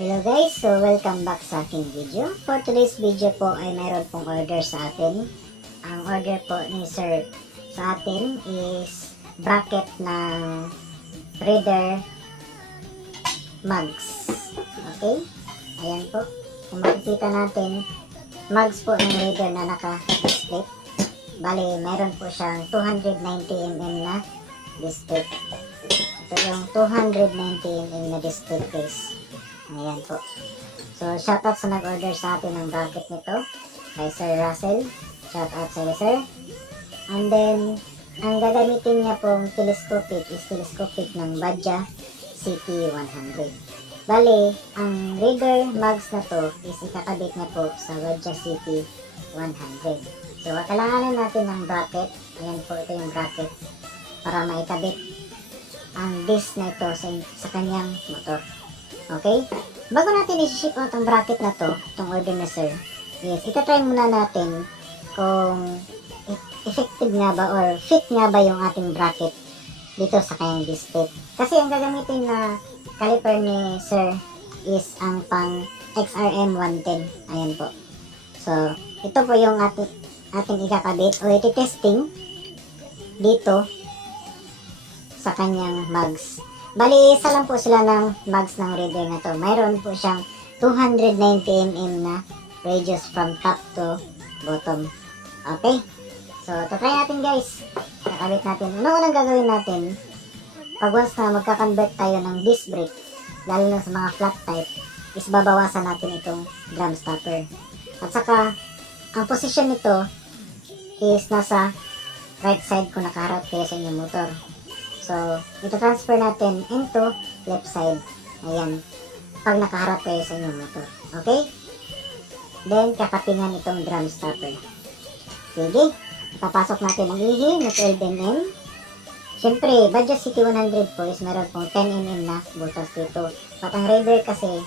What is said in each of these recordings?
Hello guys, so welcome back sa aking video. For today's video po ay mayroon pong order sa atin. Ang order po ni Sir sa atin is bracket ng reader mugs. Okay? Ayan po. Kung makikita natin, mugs po ng reader na naka-display. Bali, mayroon po siyang 290mm na display. Ito yung 290mm na display case. Ayan po. So, shoutout sa nag-order sa atin ng bracket nito kay Sir Russell. Shoutout sa Sir. And then, ang gagamitin niya pong telescopic is telescopic ng Badja CT100. Bali, ang reader mugs na to is ikakabit niya po sa Badja CT100. So, kailangan natin ng bracket. Ayan po, ito yung bracket para maikabit ang disc na ito sa kanyang motor. Okay? Bago natin i-ship out ang bracket na to, itong order na Sir, yes, itatry muna natin kung effective nga ba or fit nga ba yung ating bracket dito sa kanyang display. Kasi ang gagamitin na caliper ni Sir is ang pang XRM 110. Ayan po. So, ito po yung ating ikakabit o iti-testing dito sa kanyang mugs. Bali, isa lang po sila ng mugs ng reader na to. Mayroon po siyang 290mm na radius from top to bottom. Okay? So, try natin guys. Kakabit natin. Unang gagawin natin, pag once na magkakonvert tayo ng disc brake, lalo na sa mga flat type, is babawasan natin itong drum stopper. At saka, ang position nito is nasa right side kung nakaharap kayo sa inyong motor. So, ito transfer natin into left side. Ayan. Pag nakaharap kayo sa inyong motor. Okay? Then, kakapingan itong drum stopper. Sige. Papasok natin ang ihi na 12mm. Siyempre, Badja CT100 po is meron pong 10mm na butas dito. At ang raider kasi,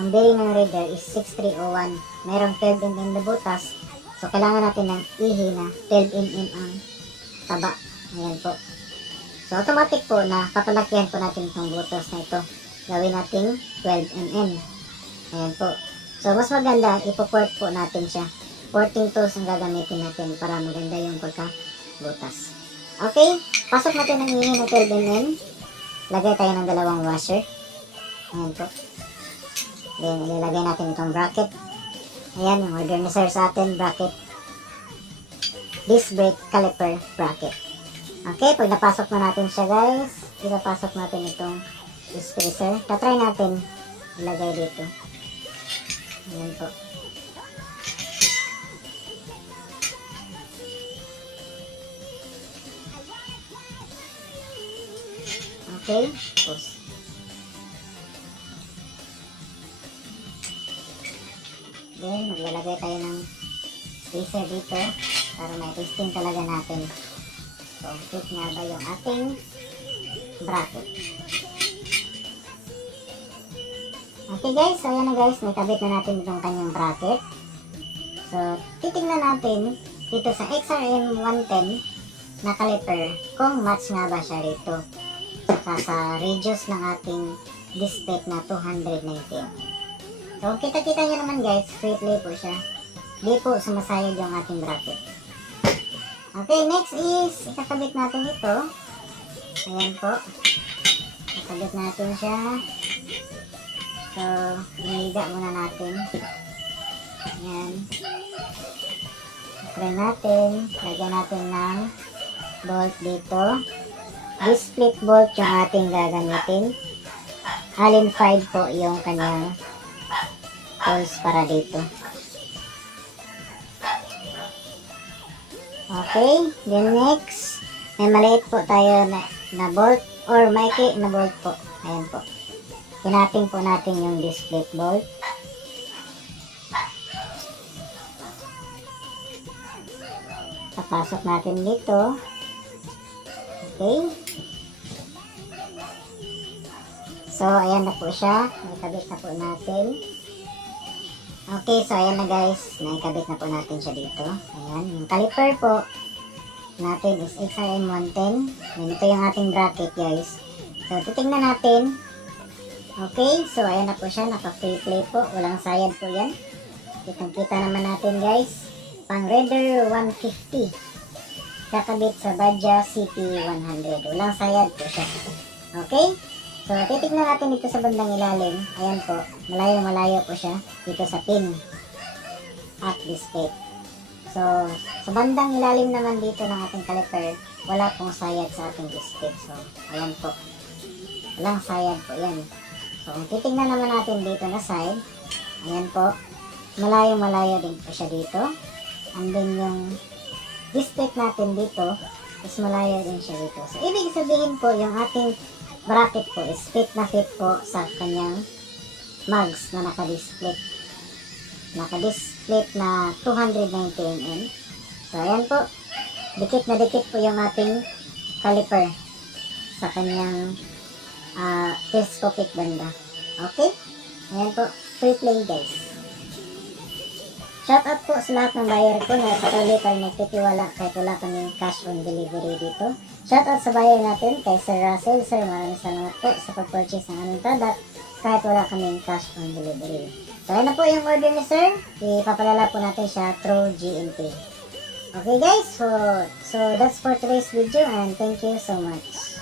ang bearing ng raider is 6301. Merong 12mm na butas. So, kailangan natin ng ihi na 12mm ang taba. Ayan po. So, automatic po na papalakihan po natin itong butas na ito. Gawin natin 12mm. Ayan po. So, mas maganda, ipoport po natin siya. Porting tools ang gagamitin natin para maganda yung pagka-butas. Okay, pasok natin ang ihi na 12mm. Lagay tayo ng dalawang washer. Ayan po. Then, ilalagay natin itong bracket. Ayan, yung order na Sir sa atin, bracket. Disc brake caliper bracket. Okay, pag napasok na natin siya guys, ipapasok natin itong spacer. Tatry natin ilagay dito. Ayan po. Okay, pause. Then, maglalagay tayo ng spacer dito para may testing talaga natin. So, fit nga ba yung ating bracket. Okay guys, so ayan na guys, may kabit na natin itong kanyang bracket. So, titingnan natin dito sa XRM 110 na caliper kung match nga ba siya rito. Saka sa radius ng ating display na 290. So, kita-kita nyo naman guys, free play po siya. Di po sumasayad yung ating bracket. Okay, next is, ikakabit natin ito. Ayan po. Ikakabit natin siya. So, inihiga muna natin. Ayan. Try natin. Lagyan natin ng bolt dito. This split bolt yung ating gagamitin. Allen 5 po yung kanyang holes para dito. Okay, then next, may maliit po tayo na bolt or maiki na bolt po. Ayan po. Pinating po natin yung display bolt. Papasok natin dito. Okay. So, ayan na po siya. Naikabit na po natin. Okay, so ayan na guys, naikabit na po natin siya dito. Ayan, yung caliper po natin is XRM 110. Yan, ito yung ating bracket guys. So, titingnan natin Okay, so ayan na po siya, naka-free play po, walang sayad po yan. Kitang-kita naman natin guys, pang Raider 150, kakabit sa Badja CP100, walang sayad po siya. Okay, so titignan natin dito sa bandang ilalim, ayan po, malayo-malayo po siya, dito sa pin at display. So, sa bandang ilalim naman dito ng ating caliper, wala pong sayad sa ating display. So, ayan po, walang sayad po yan. So, kung titignan naman natin dito na side, ayan po, malayo-malayo din po siya dito. And then yung display natin dito, is malayo din siya dito. So, ibig sabihin po, yung ating bracket po is fit na fit po sa kanyang mugs na naka-display. Naka-display na 290mm. So, ayan po, dikit na dikit po yung ating caliper sa kanyang telescopic banda. Okay? Ayan po, free play guys. Shout out po sa lahat ng buyer ko na patuloy pa rin nagtitiwala kahit wala kaming cash on delivery dito. Shout out sa buyer natin kay Sir Russell. Sir, maraming salamat po sa pag-purchase ng aming product kahit wala kaming cash on delivery. So, ayan na po yung order ni Sir. Ipapalala po natin siya through GNT. Okay guys, so that's for today's video and thank you so much.